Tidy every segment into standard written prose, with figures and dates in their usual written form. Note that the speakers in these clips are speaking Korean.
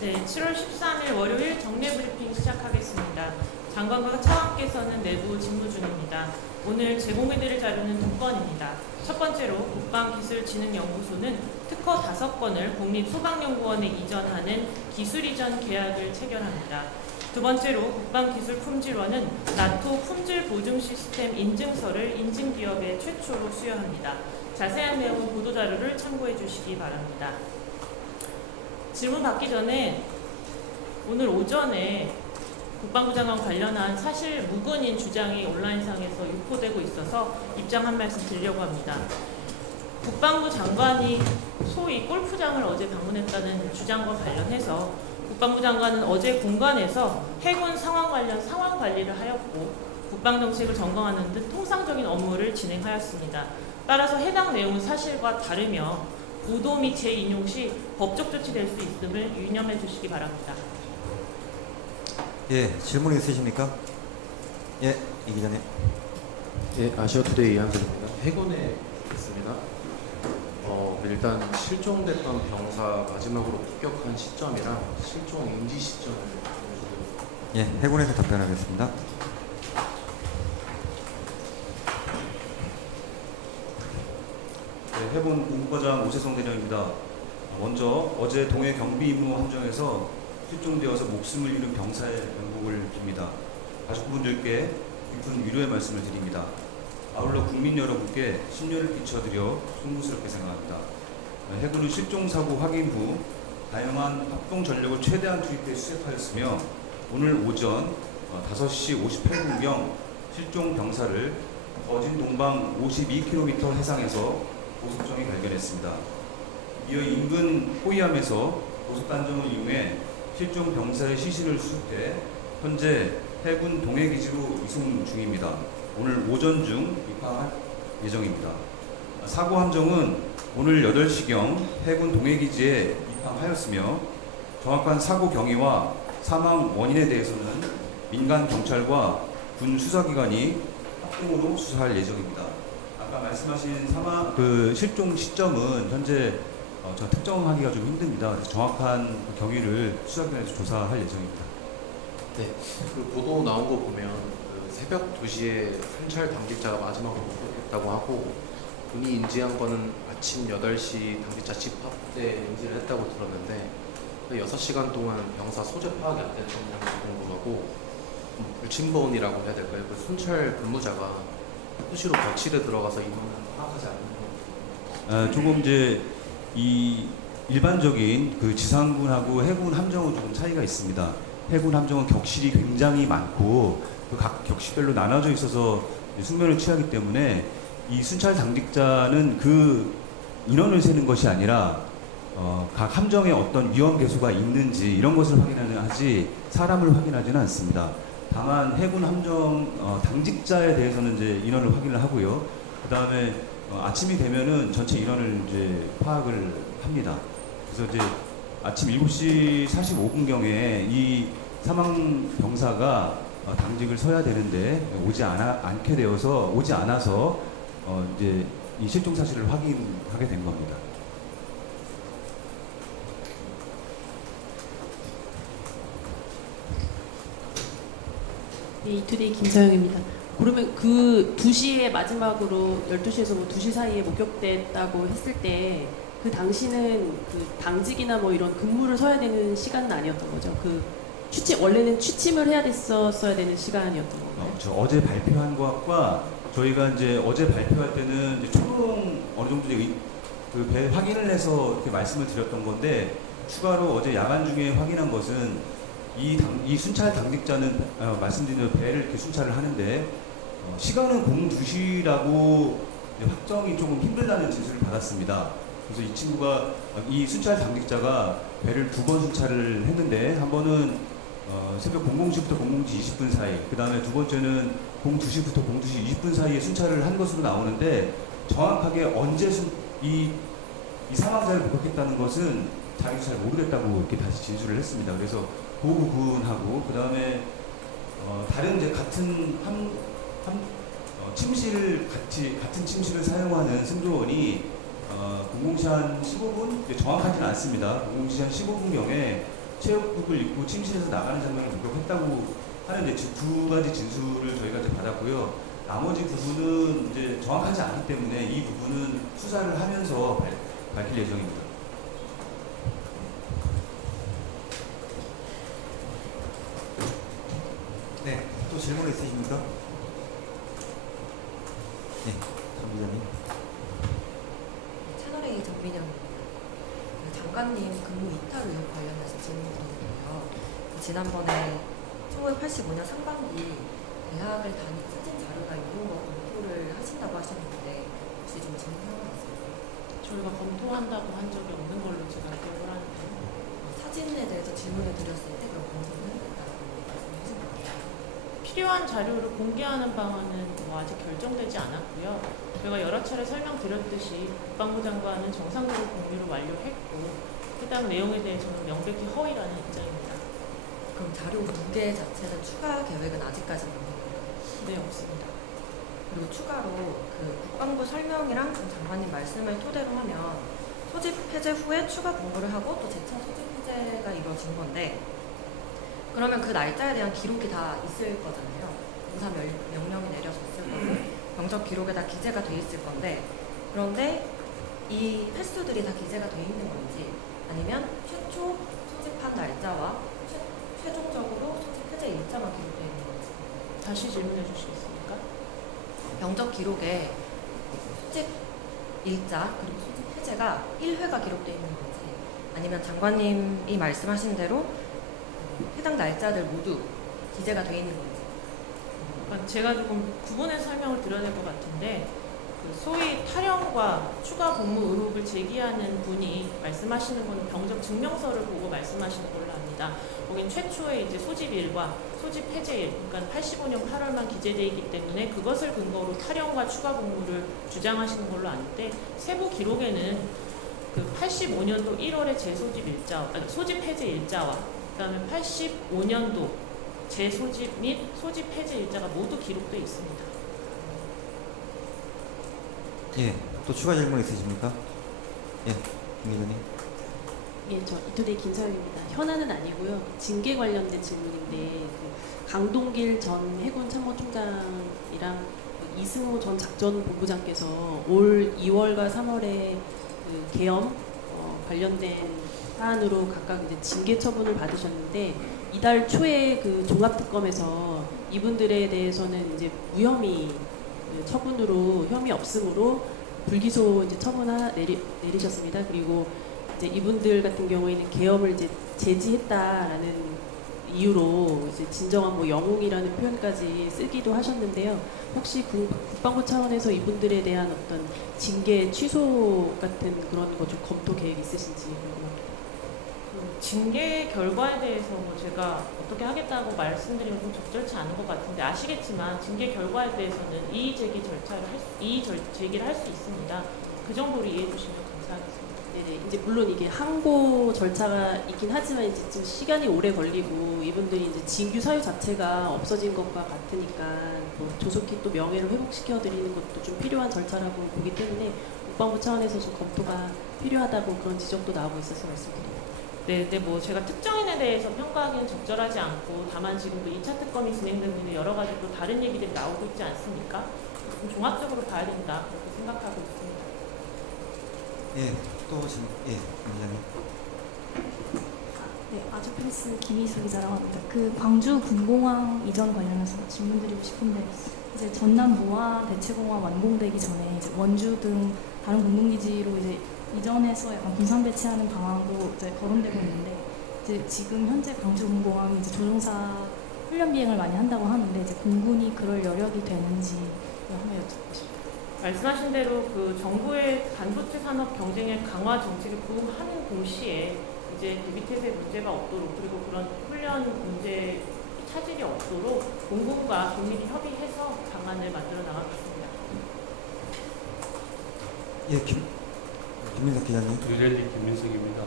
네, 7월 13일 월요일 정례 브리핑 시작하겠습니다. 장관과 차관께서는 내부 직무 중입니다. 오늘 제공해드릴 자료는 2건입니다. 첫 번째로 국방기술진흥연구소는 특허 5건을 국립소방연구원에 이전하는 기술이전 계약을 체결합니다. 두 번째로 국방기술품질원은 나토 품질보증 시스템 인증서를 인증기업에 최초로 수여합니다. 자세한 내용은 보도자료를 참고해 주시기 바랍니다. 질문 받기 전에 오늘 오전에 국방부 장관 관련한 사실 무근인 주장이 온라인상에서 유포되고 있어서 입장 한 말씀 드리려고 합니다. 국방부 장관이 소위 골프장을 어제 방문했다는 주장과 관련해서 국방부 장관은 어제 공관에서 해군 상황 관련 상황 관리를 하였고 국방정책을 점검하는 등 통상적인 업무를 진행하였습니다. 따라서 해당 내용은 사실과 다르며 보도 및 재인용 시 법적 조치될 수 있음을 유념해 주시기 바랍니다. 예, 질문 있으십니까? 예, 이 기자님. 예, 아시아투데이 이한솔입니다. 해군에 있습니다. 일단 실종됐던 병사 마지막으로 폭격한 시점이랑 실종 인지 시점을 보여주세요. 예, 해군에서 답변하겠습니다. 네, 해군 공부과장 오세성 대령입니다. 먼저 어제 동해 경비 임무 함정에서 실종되어서 목숨을 잃은 병사의 명복을 빕니다. 가족분들께 깊은 위로의 말씀을 드립니다. 아울러 국민 여러분께 심려를 끼쳐드려 송구스럽게 생각합니다. 해군은 실종사고 확인 후 다양한 합동 전력을 최대한 투입해 수색하였으며 오늘 오전 5시 58분경 실종 병사를 거진 동방 52km 해상에서 고속정이 발견했습니다. 이어 인근 호위함에서 고속단정을 이용해 실종 병사의 시신을 수습해 현재 해군 동해기지로 이송 중입니다. 오늘 오전 중 입항할 예정입니다. 사고 함정은 오늘 8시경 해군 동해기지에 입항하였으며 정확한 사고 경위와 사망 원인에 대해서는 민간 경찰과 군 수사기관이 합동으로 수사할 예정입니다. 아까 말씀하신 실종 시점은 현재 특정하기가 좀 힘듭니다. 그래서 정확한 경위를 수사기관에서 조사할 예정입니다. 네, 그 보도 나온 거 보면 그 새벽 2시에 순찰 당직자가 마지막으로 목격했다고 하고 군이 인지한 거는 아침 8시 당직자 집합 때 인지를 했다고 들었는데 6시간 동안 병사 소재 파악이 안 됐던 걸로 궁금하고 불침번이라고 해야 될까요? 그 순찰 근무자가 수시로 벽실에 들어가서 인원을 파악하지 않는 거 조금 이제 이 일반적인 그 지상군하고 해군 함정은 조금 차이가 있습니다. 해군 함정은 격실이 굉장히 많고 그 각 격실별로 나눠져 있어서 숙면을 취하기 때문에 이 순찰 당직자는 그 인원을 세는 것이 아니라 각 함정에 어떤 위험 개수가 있는지 이런 것을 확인하는 하지 사람을 확인하지는 않습니다. 다만 해군 함정 당직자에 대해서는 이제 인원을 확인을 하고요. 그 다음에 아침이 되면은 전체 인원을 이제 파악을 합니다. 그래서 이제 아침 7시 45분경에 이 사망 병사가 당직을 서야 되는데 오지 않아서 이제 이 실종 사실을 확인하게 된 겁니다. 네, 이투데이 김서영입니다. 그러면 그 2시에 마지막으로 12시에서 2시 사이에 목격됐다고 했을 때 그 당시는 그 당직이나 뭐 이런 근무를 서야 되는 시간은 아니었던 거죠? 그 원래는 취침을 해야 됐었어야 되는 시간이었던 건가요? 저 어제 발표한 것과 저희가 이제 어제 발표할 때는 이제 초동 어느 정도 그 배 확인을 해서 이렇게 말씀을 드렸던 건데 추가로 어제 야간 중에 확인한 것은 이 순찰 당직자는 말씀드린 대로 배를 이렇게 순찰을 하는데 시간은 02시라고 확정이 조금 힘들다는 진술을 받았습니다. 그래서 이 친구가 이 순찰 당직자가 배를 2번 순찰을 했는데 한 번은 새벽 00시부터 00시 20분 사이, 그 다음에 두 번째는 02시부터 02시 20분 사이에 순찰을 한 것으로 나오는데 정확하게 언제 이 사망자를 목격했다는 것은 자기도 잘 모르겠다고 이렇게 다시 진술을 했습니다. 그래서 그 부분하고 그 다음에 다른 이제 같은 같은 침실을 사용하는 승조원이 00시 한 15분 정확하지는 않습니다. 00시 한 15분경에 체육복을 입고 침실에서 나가는 장면을 목격했다고 하는데 지금 두 가지 진술을 저희가 이제 받았고요. 나머지 부분은 이제 정확하지 않기 때문에 이 부분은 수사를 하면서 밝힐 예정입니다. 네, 또 질문 있으십니까? 네, 정 기자님. 채널A 정민영입니다. 장관님 근무 이탈 의혹 관련해서 질문드리는데요. 지난번에 1985년 상반기 대학을 다닌 사진 자료나 이런 거 검토를 하신다고 하셨는데 혹시 좀 진행 상황이 있을까요? 저희가 검토한다고 한 적이 없는 걸로 제가 기억을 하는데 사진에 대해서 질문을 드렸을 때 그런 검토는 했다고 말씀하신 것 같아요. 필요한 자료를 공개하는 방안은 뭐 아직 결정되지 않았고요. 제가 여러 차례 설명드렸듯이 국방부 장관은 정상적으로 공유를 완료했고 해당 내용에 대해서는 명백히 허위라는 입장입니다. 그럼 자료 공개 자체는 추가 계획은 아직까지는 없는 건가요? 네, 없습니다. 그리고 추가로 그 국방부 설명이랑 좀 장관님 말씀을 토대로 하면 소집 해제 후에 추가 공부를 하고 또 재차 소집 해제가 이루어진 건데 그러면 그 날짜에 대한 기록이 다 있을 거잖아요. 무사 명령이 내려졌을 거고 병적 기록에 다 기재가 돼 있을 건데 그런데 이 횟수들이 다 기재가 돼 있는 건지 아니면 최초 소집한 날짜와 최종적으로 소집 해제 일자만 기록되어 있는 건지 다시 질문해 주시겠습니까? 병적 기록에 소집 일자 그리고 소집 해제가 1회가 기록되어 있는 건지 아니면 장관님이 말씀하신 대로 해당 날짜들 모두 기재가 되어 있는 건지 그러니까 제가 조금 구분해서 설명을 드려야 될 것 같은데 그 소위 탈영과 추가 복무 의혹을 제기하는 분이 말씀하시는 거는 병적 증명서를 보고 말씀하시는 걸로 압니다. 거긴 최초의 이제 소집일과 소집 해제일, 그러니까 85년 8월만 기재되어 있기 때문에 그것을 근거로 탈영과 추가 복무를 주장하시는 걸로 아는데 세부 기록에는 그 85년도 1월의 재소집 일자, 소집 해제 일자와 그다음에 85년도 재소집 및 소집 해제 일자가 모두 기록되어 있습니다. 예, 또 추가 질문 있으십니까? 예, 정 기자님. 예, 저 이토데이 김서영입니다. 현안은 아니고요. 징계 관련된 질문인데 그 강동길 전 해군 참모총장이랑 이승호 전 작전본부장께서 올 2월과 3월에 그 계엄 관련된 사안으로 각각 이제 징계 처분을 받으셨는데 이달 초에 그 종합특검에서 이분들에 대해서는 이제 무혐의 처분으로 혐의 없음으로 불기소 이제 내리셨습니다. 그리고 이제 이분들 같은 경우에는 계엄을 이제 제지했다라는 이유로 이제 진정한 뭐 영웅이라는 표현까지 쓰기도 하셨는데요. 혹시 국방부 차원에서 이분들에 대한 어떤 징계 취소 같은 그런 거 좀 검토 계획 있으신지 궁금합니다. 그 징계 결과에 대해서 뭐 제가 어떻게 하겠다고 말씀드리면 좀 적절치 않은 것 같은데 아시겠지만 징계 결과에 대해서는 이의 제기 절차를 제기를 할 수 있습니다. 그 정도로 이해해 주시면 감사하겠습니다. 네네. 이제 물론 이게 항고 절차가 있긴 하지만 이제 좀 시간이 오래 걸리고 이분들이 이제 징규 사유 자체가 없어진 것과 같으니까 뭐 조속히 또 명예를 회복시켜 드리는 것도 좀 필요한 절차라고 보기 때문에 국방부 차원에서 좀 검토가 필요하다고 그런 지적도 나오고 있어서 말씀드립니다. 네, 근데 뭐 제가 특정인에 대해서 평가하기는 적절하지 않고 다만 지금 또 2차 특검이 진행되는 여러 가지 또 다른 얘기들이 나오고 있지 않습니까? 좀 종합적으로 봐야 된다 그렇게 생각하고 있습니다. 예, 또 질문. 예, 정 기자님. 네, 아주프레스 김희수 기자라고 합니다. 그 광주 군공항 이전 관련해서 질문드리고 싶은데 이제 전남 모하 대체공항 완공되기 전에 이제 원주 등 다른 공군기지로 이제 이전해서 약간 분산 배치하는 방안도 이제 거론되고 있는데 이제 지금 현재 광주 군공항이 이제 조종사 훈련 비행을 많이 한다고 하는데 이제 공군이 그럴 여력이 되는지 한번 여쭙고 싶어요. 말씀하신 대로 그 정부의 반도체 산업 경쟁의 강화 정책을 부하는 동시에 이제 그 밑에서의 문제가 없도록 그리고 그런 훈련 문제 차질이 없도록 공군과 긴밀히 협의해서 방안을 만들어 나가겠습니다. 예, 김민석 기자님. 뉴델리 김민석입니다.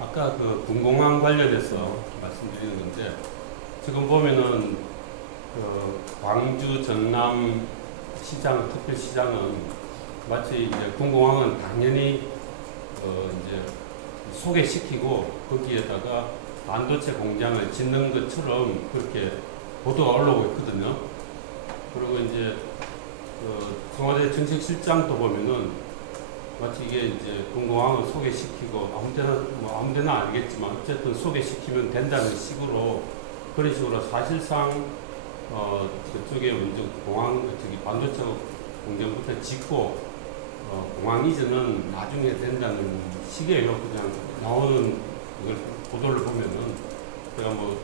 아까 그 군공항 관련해서 말씀드리는 건데 지금 보면은 그 광주 전남 시장 특별시장은 마치 이제 군공항은 당연히 이제 소개시키고 거기에다가 반도체 공장을 짓는 것처럼 그렇게 보도가 올라오고 있거든요. 그리고 이제 그 청와대 정책실장도 보면은 마치 이게 이제 군공항을 소개시키고 아무데나 아니겠지만 어쨌든 소개시키면 된다는 식으로 그런 식으로 사실상 그쪽에 먼저 공항 저기 반도체 공장부터 짓고 공항 이전은 나중에 된다는 식이에요. 그냥 나오는 이걸 보도를 보면은 제가 뭐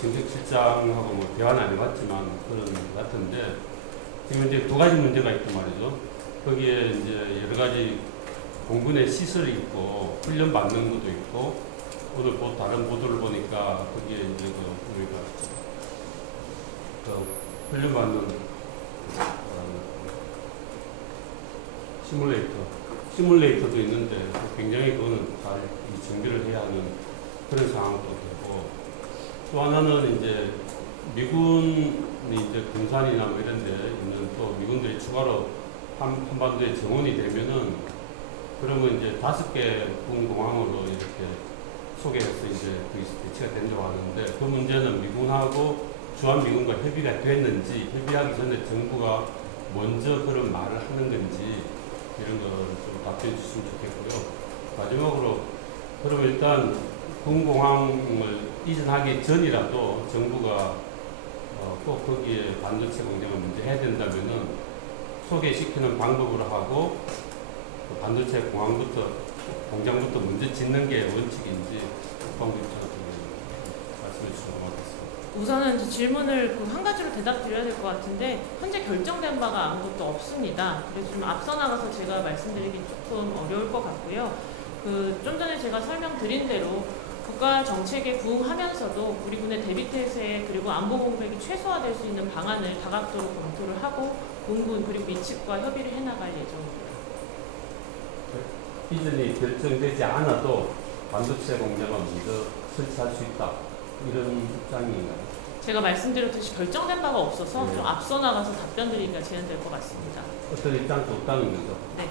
정책실장하고 뭐 대화는 안 해봤지만 그런 것 같은데 지금 이제 두 가지 문제가 있단 말이죠. 거기에 이제 여러 가지 공군의 시설이 있고 훈련 받는 것도 있고 오늘 다른 보도를 보니까 거기에 이제 우리가 훈련 받는 시뮬레이터도 있는데 굉장히 그거는 잘 정비를 해야 하는 그런 상황도 되고 또 하나는 이제 미군이 이제 군산이나 뭐 이런 데 있는 또 미군들이 추가로 한반도에 정원이 되면은 그러면 이제 5개 군공항으로 이렇게 소개해서 이제 배치가 된다고 하는데 그 문제는 미군하고 주한미군과 협의가 됐는지 협의하기 전에 정부가 먼저 그런 말을 하는 건지 이런 거 좀 답변해 주시면 좋겠고요. 마지막으로 그러면 일단 군공항을 이전하기 전이라도 정부가 꼭 거기에 반도체 공장을 먼저 해야 된다면은 소개시키는 방법으로 하고 그 반도체 공장부터 먼저 짓는 게 원칙인지 국방부처럼 말씀해 주시면 고맙겠습니다. 우선은 저 질문을 그 한 가지로 대답드려야 될 것 같은데 현재 결정된 바가 아무것도 없습니다. 그래서 좀 앞서 나가서 제가 말씀드리기 조금 어려울 것 같고요. 그 좀 전에 제가 설명드린 대로 국가 정책에 부응하면서도 우리 군의 대비태세 그리고 안보 공백이 최소화될 수 있는 방안을 다각도로 검토를 하고 공군 그리고 미측과 협의를 해나갈 예정입니다. 이전이 결정되지 않아도 반도체 공장을 먼저 설치할 수 있다. 이런 입장인가요? 제가 말씀드렸듯이 결정된 바가 없어서 네. 좀 앞서 나가서 답변 드리기가 제한될 것 같습니다. 어떤 입장도 없다는 거죠. 네.